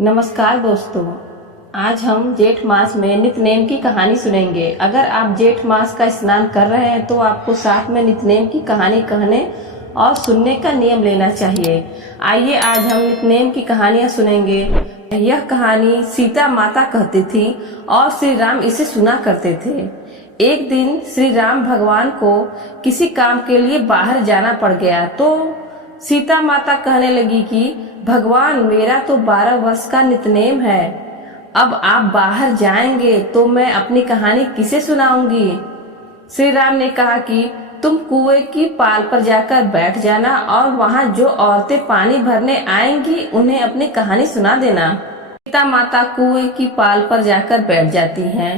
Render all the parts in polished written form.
नमस्कार दोस्तों, आज हम जेठ मास में नित्यनेम की कहानी सुनेंगे। अगर आप जेठ मास का स्नान कर रहे हैं तो आपको साथ में नित्यनेम की कहानी कहने और सुनने का नियम लेना चाहिए। आइए आज हम नित्यनेम की कहानियां सुनेंगे। यह कहानी सीता माता कहती थी और श्री राम इसे सुना करते थे। एक दिन श्री राम भगवान को किसी काम के लिए बाहर जाना पड़ गया तो सीता माता कहने लगी कि भगवान, मेरा तो 12 वर्ष का नित्यनेम है। अब आप बाहर जाएंगे तो मैं अपनी कहानी किसे सुनाऊंगी। श्री राम ने कहा कि तुम कुएं की पाल पर जाकर बैठ जाना और वहां जो औरतें पानी भरने आएंगी उन्हें अपनी कहानी सुना देना। सीता माता कुएं की पाल पर जाकर बैठ जाती हैं।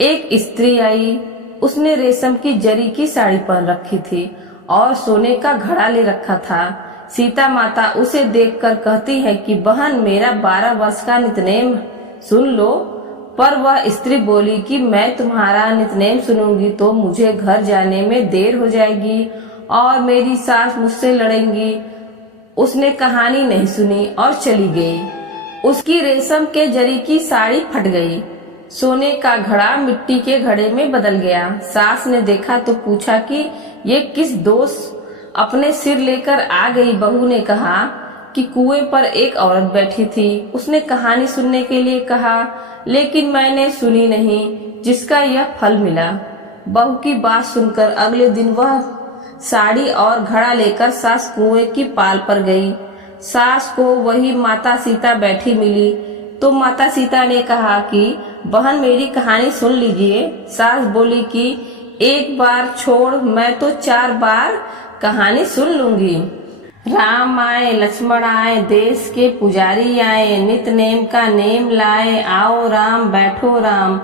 एक स्त्री आई। उसने रेशम की जरी की साड़ी पहन रखी थी और सोने का घड़ा ले रखा था। सीता माता उसे देखकर कहती है कि बहन, मेरा 12 वर्ष का नित्यनेम सुन लो। पर वह स्त्री बोली कि मैं तुम्हारा नित्यनेम सुनूंगी तो मुझे घर जाने में देर हो जाएगी और मेरी सास मुझसे लड़ेंगी। उसने कहानी नहीं सुनी और चली गई। उसकी रेशम के जरी की साड़ी फट गई। सोने का घड़ा मिट्टी के घड़े में बदल गया। सास ने देखा तो पूछा कि ये किस दोष अपने सिर लेकर आ गई। बहू ने कहा कि कुएं पर एक औरत बैठी थी। उसने कहानी सुनने के लिए कहा, लेकिन मैंने सुनी नहीं, जिसका यह फल मिला। बहू की बात सुनकर अगले दिन वह साड़ी और घड़ा लेकर सास कुएं की पाल पर गई। सास को वही माता सीता बैठी मिली तो माता सीता ने कहा कि बहन, मेरी कहानी सुन लीजिए। सास बोली कि एक बार छोड़, मैं तो 4 बार कहानी सुन लूंगी। राम आए, लक्ष्मण आए, देश के पुजारी आए, नित्यनेम का नेम लाए, आओ राम बैठो राम,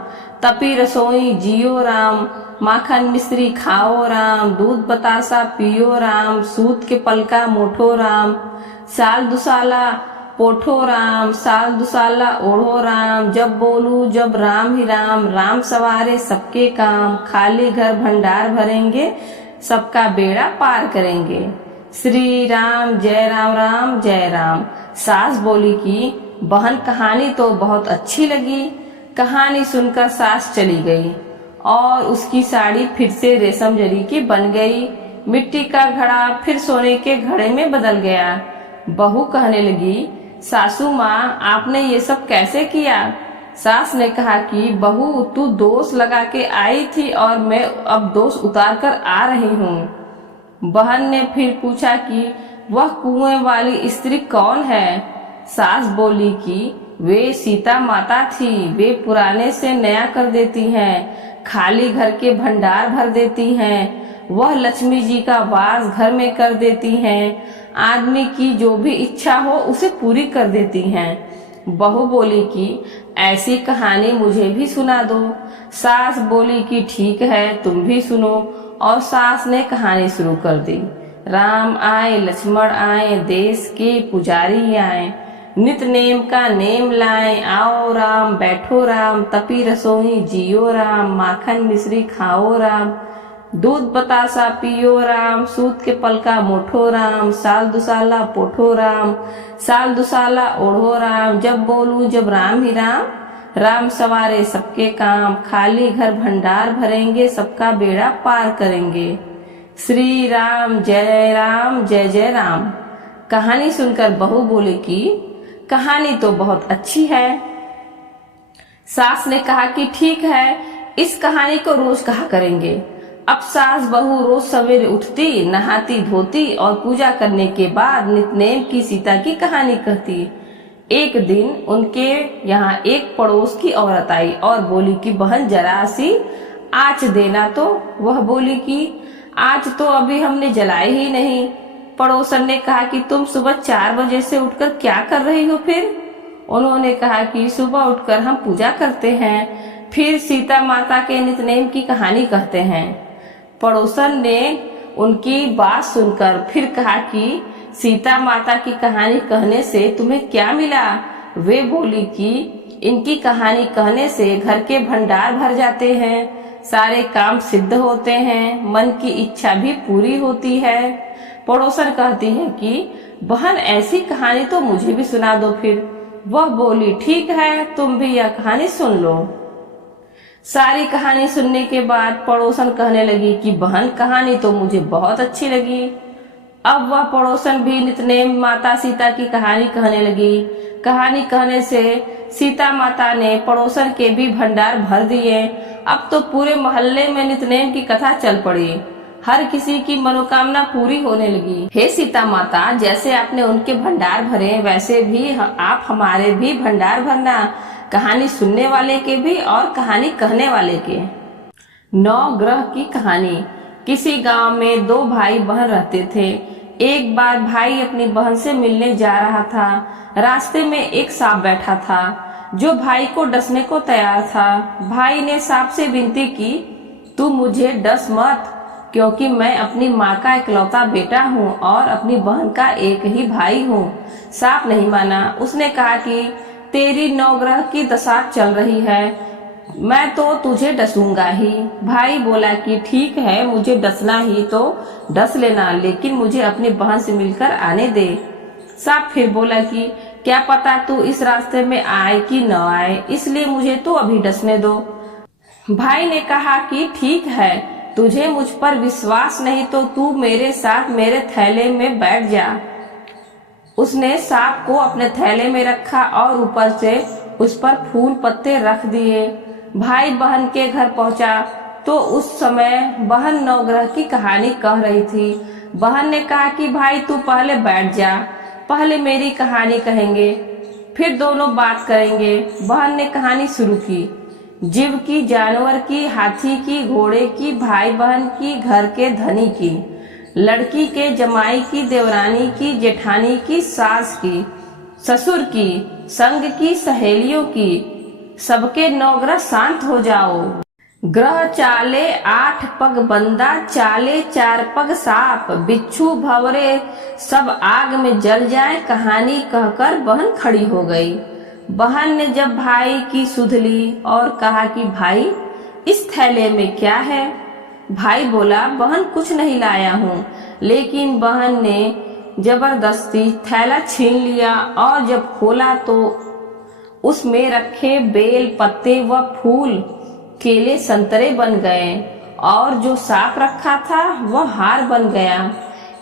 तपी रसोई जियो राम, माखन मिश्री खाओ राम, दूध बतासा पियो राम, सूत के पलका मोठो राम, साल दुसाला पोठो राम, साल दुसाला ओढ़ो राम, जब बोलू जब राम ही राम, राम सवारे सबके काम, खाली घर भंडार भरेंगे, सबका बेड़ा पार करेंगे। श्री राम जय राम, राम जय राम। सास बोली कि बहन, कहानी तो बहुत अच्छी लगी। कहानी सुनकर सास चली गई और उसकी साड़ी फिर से रेशम जरी की बन गई। मिट्टी का घड़ा फिर सोने के घड़े में बदल गया। बहू कहने लगी, सासू माँ, आपने ये सब कैसे किया। सास ने कहा कि बहू, तू दोष लगा के आई थी और मैं अब दोष उतार कर आ रही हूँ। बहन ने फिर पूछा कि वह कुएं वाली स्त्री कौन है। सास बोली कि वे सीता माता थी। वे पुराने से नया कर देती हैं, खाली घर के भंडार भर देती हैं। वह लक्ष्मी जी का वास घर में कर देती हैं। आदमी की जो भी इच्छा हो उसे पूरी कर देती हैं। बहू बोली कि ऐसी कहानी मुझे भी सुना दो। सास बोली कि ठीक है, तुम भी सुनो। और सास ने कहानी शुरू कर दी। राम आए, लक्ष्मण आए, देश के पुजारी आए, नित्यनेम का नेम लाए, आओ राम बैठो राम, तपी रसोई जियो राम, माखन मिश्री खाओ राम, दूध बतासा पियो राम, सूत के पलका मोठो राम, साल दुसाला पोठो राम, साल दुसाला ओढ़ो राम, जब बोलू जब राम ही राम, राम सवारे सबके काम, खाली घर भंडार भरेंगे, सबका बेड़ा पार करेंगे। श्री राम जय जय राम। कहानी सुनकर बहू बोली कि कहानी तो बहुत अच्छी है। सास ने कहा कि ठीक है, इस कहानी को रोज कहा करेंगे। अब सास बहू रोज सवेरे उठती, नहाती धोती और पूजा करने के बाद नित्यनेम की सीता की कहानी कहती। एक दिन उनके यहाँ एक पड़ोस की औरत आई और बोली कि बहन, जरा सी आँच देना। तो वह बोली कि आँच तो अभी हमने जलाई ही नहीं। पड़ोसन ने कहा कि तुम सुबह 4 बजे से उठकर क्या कर रही हो फिर। उन्होंने कहा कि सुबह उठकर हम पूजा करते हैं, फिर सीता माता के नित्यनेम की कहानी कहते हैं। पड़ोसन ने उनकी बात सुनकर फिर कहा कि सीता माता की कहानी कहने से तुम्हें क्या मिला। वे बोली कि इनकी कहानी कहने से घर के भंडार भर जाते हैं, सारे काम सिद्ध होते हैं, मन की इच्छा भी पूरी होती है। पड़ोसन कहती है कि बहन, ऐसी कहानी तो मुझे भी सुना दो फिर। वह बोली, ठीक है, तुम भी यह कहानी सुन लो। सारी कहानी सुनने के बाद पड़ोसन कहने लगी कि बहन, कहानी तो मुझे बहुत अच्छी लगी। अब वह पड़ोसन भी नितनेम माता सीता की कहानी कहने लगी। कहानी कहने से सीता माता ने पड़ोसन के भी भंडार भर दिए। अब तो पूरे मोहल्ले में नितनेम की कथा चल पड़ी। हर किसी की मनोकामना पूरी होने लगी। हे सीता माता, जैसे आपने उनके भंडार भरे, वैसे भी आप हमारे भी भंडार भरना, कहानी सुनने वाले के भी और कहानी कहने वाले के। नवग्रह की कहानी। किसी गांव में दो भाई बहन रहते थे। एक बार भाई अपनी बहन से मिलने जा रहा था। रास्ते में एक सांप बैठा था जो भाई को डसने को तैयार था। भाई ने सांप से विनती की, तू मुझे डस मत, क्योंकि मैं अपनी माँ का इकलौता बेटा हूँ और अपनी बहन का एक ही भाई हूँ। सांप नहीं माना। उसने कहा कि तेरी नवग्रह की दशा चल रही है, मैं तो तुझे डसूंगा ही। भाई बोला कि ठीक है, मुझे डसना ही तो डस लेना, लेकिन मुझे अपनी बहन से मिलकर आने दे। सांप फिर बोला कि क्या पता तू इस रास्ते में आए कि न आए, इसलिए मुझे तो अभी डसने दो। भाई ने कहा कि ठीक है, तुझे मुझ पर विश्वास नहीं तो तू मेरे साथ मेरे थैले में बैठ जा। उसने सांप को अपने थैले में रखा और ऊपर से उस पर फूल पत्ते रख दिए। भाई बहन के घर पहुंचा तो उस समय बहन नवग्रह की कहानी कह रही थी। बहन ने कहा कि भाई तू पहले बैठ जा, पहले मेरी कहानी कहेंगे, फिर दोनों बात करेंगे। बहन ने कहानी शुरू की। जीव की, जानवर की, हाथी की, घोड़े की, भाई बहन की, घर के धनी की, लड़की के जमाई की, देवरानी की, जेठानी की, सास की, ससुर की, संग की, सहेलियों की, सबके नवग्रह शांत हो जाओ। ग्रह चाले 8 पग बंदा, चाले 4 पग सांप, बिच्छू भंवरे सब आग में जल जाए। कहानी कहकर बहन खड़ी हो गई। बहन ने जब भाई की सुध ली और कहा कि भाई इस थैले में क्या है। भाई बोला, बहन कुछ नहीं लाया हूँ। लेकिन बहन ने जबरदस्ती थैला छीन लिया और जब खोला तो उसमें रखे बेल पत्ते व फूल केले संतरे बन गए और जो सांप रखा था वह हार बन गया।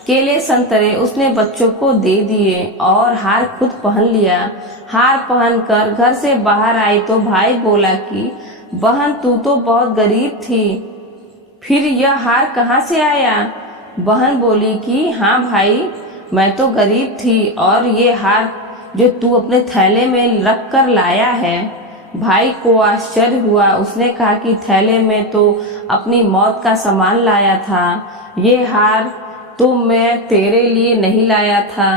केले संतरे उसने बच्चों को दे दिए और हार खुद पहन लिया। हार पहनकर घर से बाहर आई तो भाई बोला कि बहन तू तो बहुत गरीब थी, फिर यह हार कहाँ से आया। बहन बोली कि हाँ भाई, मैं तो गरीब थी और ये हार जो तू अपने थैले में रख कर लाया है। भाई को आश्चर्य हुआ। उसने कहा कि थैले में तो अपनी मौत का सामान लाया था, ये हार तो मैं तेरे लिए नहीं लाया था।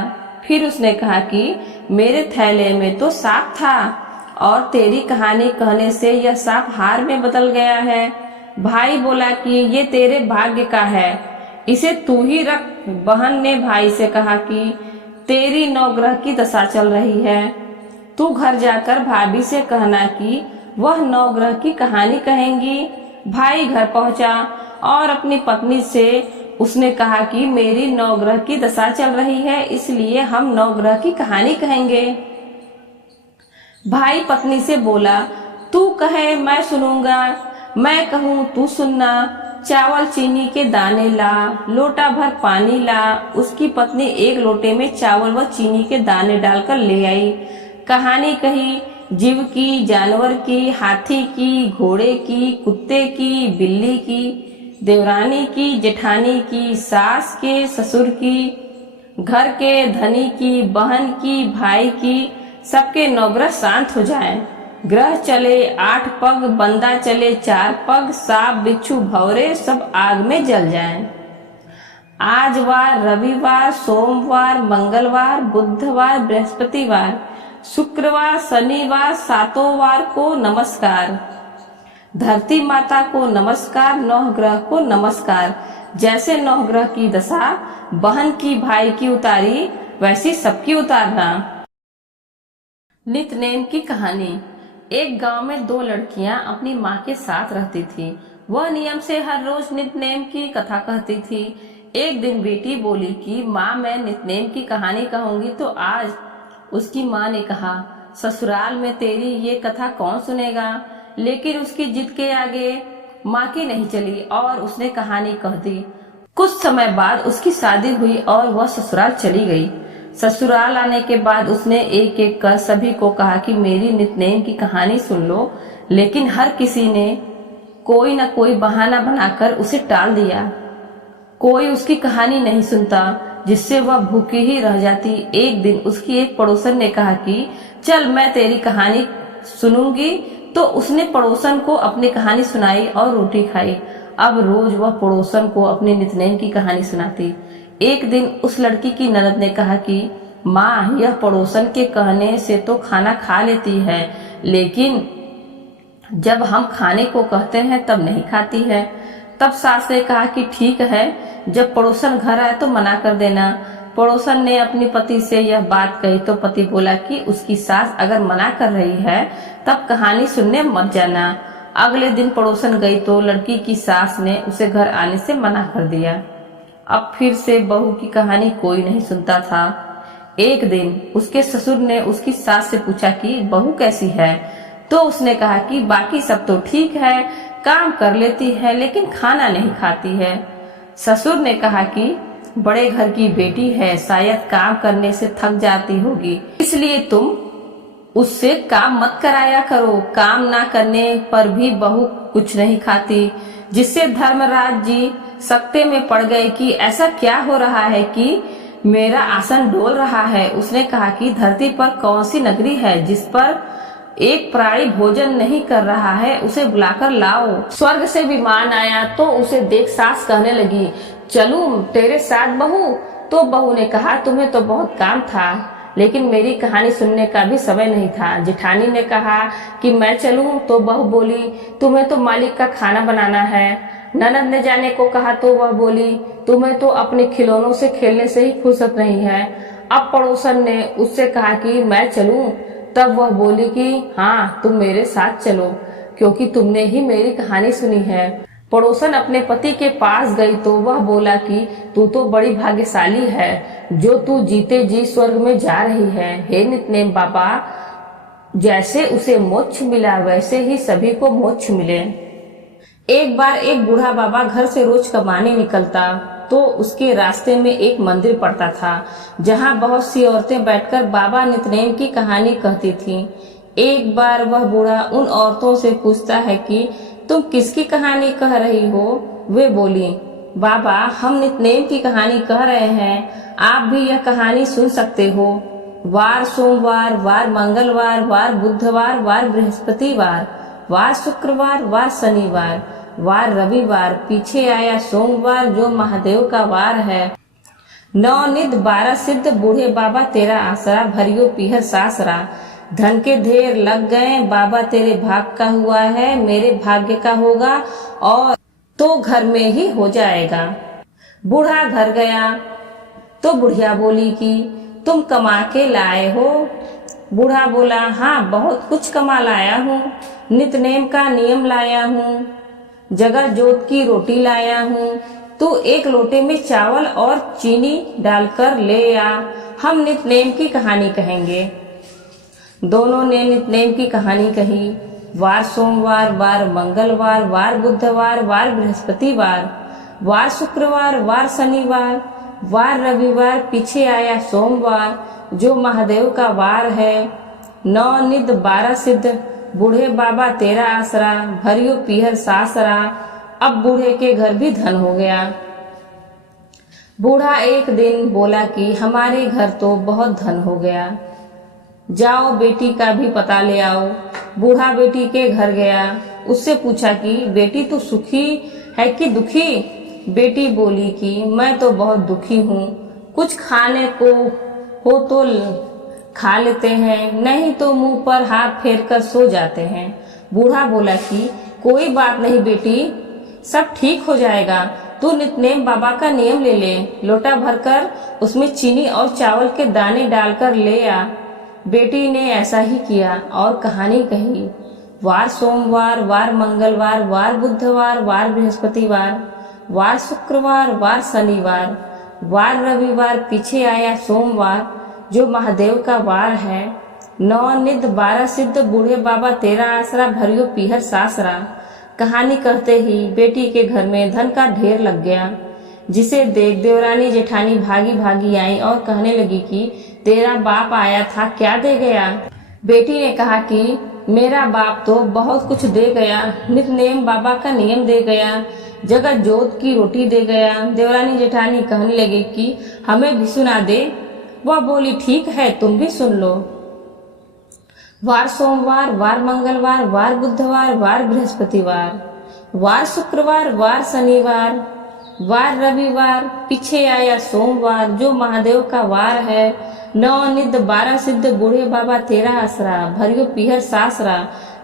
फिर उसने कहा कि मेरे थैले में तो सांप था और तेरी कहानी कहने से यह सांप हार में बदल गया है। भाई बोला कि ये तेरे भाग्य का है, इसे तू ही रख। बहन ने भाई से कहा कि तेरी नवग्रह की दशा चल रही है, तू घर जाकर भाभी से कहना कि वह नवग्रह की कहानी कहेंगी। भाई घर पहुंचा और अपनी पत्नी से उसने कहा कि मेरी नवग्रह की दशा चल रही है, इसलिए हम नवग्रह की कहानी कहेंगे। भाई पत्नी से बोला, तू कहे मैं सुनूंगा, मैं कहूँ तू सुनना। चावल चीनी के दाने ला, लोटा भर पानी ला। उसकी पत्नी एक लोटे में चावल व चीनी के दाने डालकर ले आई। कहानी कही। जीव की, जानवर की, हाथी की, घोड़े की, कुत्ते की, बिल्ली की, देवरानी की, जेठानी की, सास के, ससुर की, घर के धनी की, बहन की, भाई की, सबके नवग्रह शांत हो जाएं। ग्रह चले 8 पग, बंदा चले 4 पग, सांप बिच्छू भंवरे सब आग में जल जाएं। आज वार, रविवार, सोमवार, मंगलवार, बुधवार, बृहस्पतिवार, शुक्रवार, शनिवार, 7 वार को नमस्कार। धरती माता को नमस्कार, नवग्रह को नमस्कार। जैसे नवग्रह की दशा बहन की भाई की उतारी, वैसी सबकी उतारना। नितनेम की कहानी। एक गांव में 2 लड़कियां अपनी माँ के साथ रहती थी। वह नियम से हर रोज नितनेम की कथा कहती थी। एक दिन बेटी बोली कि माँ मैं नितनेम की कहानी कहूंगी तो आज। उसकी माँ ने कहा, ससुराल में तेरी ये कथा कौन सुनेगा। लेकिन उसकी जिद के आगे माँ की नहीं चली और उसने कहानी कह दी। कुछ समय बाद उसकी शादी हुई और वह ससुराल चली गई। ससुराल आने के बाद उसने एक एक कर सभी को कहा कि मेरी नितनेम की कहानी सुन लो, लेकिन हर किसी ने कोई न कोई बहाना बनाकर उसे टाल दिया। कोई उसकी कहानी नहीं सुनता, जिससे वह भूखी ही रह जाती। एक दिन उसकी एक पड़ोसन ने कहा कि चल मैं तेरी कहानी सुनूंगी, तो उसने पड़ोसन को अपनी कहानी सुनाई और रोटी खाई। अब रोज वह पड़ोसन को अपनी नितनेम की कहानी सुनाती। एक दिन उस लड़की की ननद ने कहा कि माँ, यह पड़ोसन के कहने से तो खाना खा लेती है, लेकिन जब हम खाने को कहते हैं तब नहीं खाती है। तब सास ने कहा कि ठीक है, जब पड़ोसन घर आए तो मना कर देना। पड़ोसन ने अपनी पति से यह बात कही तो पति बोला कि उसकी सास अगर मना कर रही है तब कहानी सुनने मत जाना। अगले दिन पड़ोसन गई तो लड़की की सास ने उसे घर आने से मना कर दिया। अब फिर से बहू की कहानी कोई नहीं सुनता था। एक दिन उसके ससुर ने उसकी सास से पूछा कि बहू कैसी है, तो उसने कहा कि बाकी सब तो ठीक है, काम कर लेती है लेकिन खाना नहीं खाती है। ससुर ने कहा कि बड़े घर की बेटी है, शायद काम करने से थक जाती होगी, इसलिए तुम उससे काम मत कराया करो। काम ना करने पर भी बहू कुछ नहीं खाती, जिससे धर्मराज जी सकते में पड़ गए कि ऐसा क्या हो रहा है कि मेरा आसन डोल रहा है। उसने कहा कि धरती पर कौन सी नगरी है जिस पर एक प्राणी भोजन नहीं कर रहा है, उसे बुलाकर लाओ। स्वर्ग से विमान आया तो उसे देख सास कहने लगी, चलूं तेरे साथ बहू। तो बहू ने कहा, तुम्हें तो बहुत काम था, लेकिन मेरी कहानी सुनने का भी समय नहीं था। जेठानी ने कहा कि मैं चलूं, तो बहू बोली, तुम्हें तो मालिक का खाना बनाना है। ननद ने जाने को कहा तो वह बोली, तुम्हें तो अपने खिलौनों से खेलने से ही फुर्सत नहीं है। अब पड़ोसन ने उससे कहा कि मैं चलूं, तब वह बोली कि हाँ, तुम मेरे साथ चलो, क्योंकि तुमने ही मेरी कहानी सुनी है। पड़ोसन अपने पति के पास गई तो वह बोला कि तू तो बड़ी भाग्यशाली है, जो तू जीते जी स्वर्ग में जा रही है। हे नितनेम बाबा, जैसे उसे मोक्ष मिला वैसे ही सभी को मोक्ष मिले। एक बार एक बूढ़ा बाबा घर से रोज कमाने निकलता तो उसके रास्ते में एक मंदिर पड़ता था, जहाँ बहुत सी औरतें बैठकर बाबा नितनेम की कहानी कहती थीं। एक बार वह बूढ़ा उन औरतों से पूछता है कि तुम किसकी कहानी कह रही हो। वे बोली, बाबा, हम नितनेम की कहानी कह रहे हैं, आप भी यह कहानी सुन सकते हो। वार सोमवार, वार मंगलवार, वार बुधवार, वार बृहस्पतिवार, वार शुक्रवार, वार शनिवार, वार रविवार, पीछे आया सोमवार जो महादेव का वार है। 9 निध 12 सिद्ध, बूढ़े बाबा तेरा आसरा, भरियो पीहर सासरा। धन के ढेर लग गए, बाबा तेरे भाग का हुआ है, मेरे भाग्य का होगा और तो घर में ही हो जाएगा। बूढ़ा घर गया तो बुढ़िया बोली कि तुम कमा के लाए हो। बूढ़ा बोला, हाँ, बहुत कुछ कमा लाया हूँ। नितनेम का नियम लाया हूँ, जगर जोत की रोटी लाया हूँ। तू एक लोटे में चावल और चीनी डालकर ले आ, हम नितनेम की कहानी कहेंगे। दोनों ने नितनेम की कहानी कही। वार सोमवार, वार मंगलवार, वार बुधवार, वार बृहस्पतिवार, वार शुक्रवार, वार शनिवार, वार रविवार, पीछे आया सोमवार जो महादेव का वार है। 9 निध 12 सिद्ध, बूढ़े बाबा तेरा आसरा, भरियो पीहर सासरा। अब बूढ़े के घर भी धन हो गया। बूढ़ा एक दिन बोला कि हमारे घर तो बहुत धन हो गया, जाओ बेटी का भी पता ले आओ। बूढ़ा बेटी के घर गया, उससे पूछा कि बेटी तू सुखी है कि दुखी। बेटी बोली कि मैं तो बहुत दुखी हूँ, कुछ खाने को हो तो खा लेते हैं, नहीं तो मुंह पर हाथ फेर कर सो जाते हैं। बूढ़ा बोला कि कोई बात नहीं बेटी, सब ठीक हो जाएगा, तू नितनेम बाबा का नियम ले ले, लोटा भरकर उसमें चीनी और चावल के दाने डालकर ले आ। बेटी ने ऐसा ही किया और कहानी कही। वार सोमवार, वार मंगलवार, वार बुधवार, वार बृहस्पतिवार, वार शुक्रवार, वार शनिवार, वार रविवार, पीछे आया सोमवार जो महादेव का वार है। 9 निध 12 सिद्ध बूढ़े बाबा तेरा आसरा भरियो पीहर सासरा। कहानी कहते ही बेटी के घर में धन का ढेर लग गया, जिसे देख देवरानी जेठानी भागी भागी आई और कहने लगी कि तेरा बाप आया था, क्या दे गया। बेटी ने कहा कि मेरा बाप तो बहुत कुछ दे गया, नितनेम बाबा का नियम दे गया, जगत जोत की रोटी दे गया। देवरानी जेठानी कहने लगे कि हमें भी सुना दे। वह बोली ठीक है, तुम भी सुन लो। वार सोमवार, वार मंगलवार, वार बुधवार, वार बृहस्पतिवार, वार शुक्रवार, वार शनिवार, वार रविवार, पीछे आया सोमवार जो महादेव का वार है। 9 निध 12 सिद्ध बूढ़े बाबा तेरा आसरा भरियो पीहर सासरा।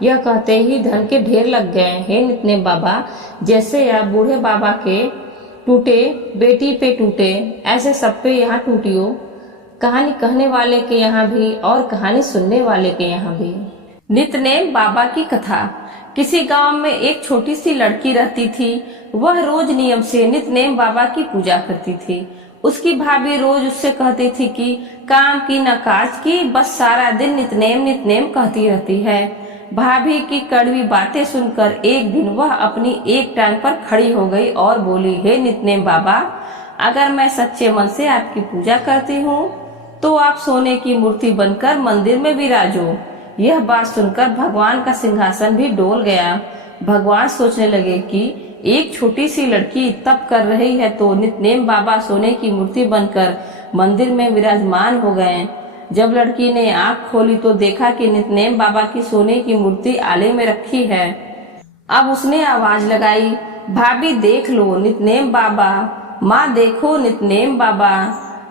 यह कहते ही धन के ढेर लग गए। हे नितनेम बाबा, जैसे आप बूढ़े बाबा के टूटे बेटी पे टूटे, ऐसे सब पे यहाँ टूटियो। कहानी कहने वाले के यहाँ भी और कहानी सुनने वाले के यहाँ भी। नितनेम बाबा की कथा। किसी गांव में एक छोटी सी लड़की रहती थी। वह रोज नियम से नितनेम बाबा की पूजा करती थी। उसकी भाभी रोज उससे कहती थी कि काम की न काज की, बस सारा दिन नितनेम नितनेम कहती रहती है। भाभी की कड़वी बातें सुनकर एक दिन वह अपनी एक टांग पर खड़ी हो गई और बोली, हे नितनेम बाबा, अगर मैं सच्चे मन से आपकी पूजा करती हूँ तो आप सोने की मूर्ति बनकर मंदिर में विराजो। यह बात सुनकर भगवान का सिंहासन भी डोल गया। भगवान सोचने लगे कि एक छोटी सी लड़की तप कर रही है तो नितनेम बाबा सोने की मूर्ति बनकर मंदिर में विराजमान हो गए। जब लड़की ने आंख खोली तो देखा कि नितनेम बाबा की सोने की मूर्ति आले में रखी है। अब उसने आवाज लगाई, भाभी देख लो नितनेम बाबा, माँ देखो नितनेम बाबा।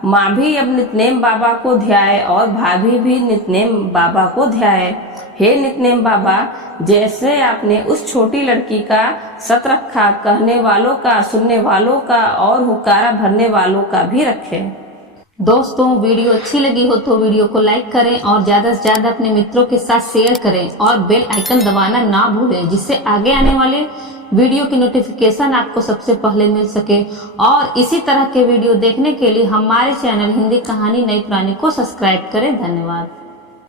माँ भी अब नितनेम बाबा को ध्याए और भाभी भी नितनेम बाबा को ध्याए। हे नितनेम बाबा, जैसे आपने उस छोटी लड़की का सत रखा, कहने वालों का, सुनने वालों का और हुक्कारा भरने वालों का भी रखे। दोस्तों, वीडियो अच्छी लगी हो तो वीडियो को लाइक करें और ज्यादा से ज्यादा अपने मित्रों के साथ शेयर करें और बेल आइकन दबाना ना भूलें, जिससे आगे आने वाले वीडियो की नोटिफिकेशन आपको सबसे पहले मिल सके। और इसी तरह के वीडियो देखने के लिए हमारे चैनल हिंदी कहानी नई पुरानी को सब्सक्राइब करें। धन्यवाद।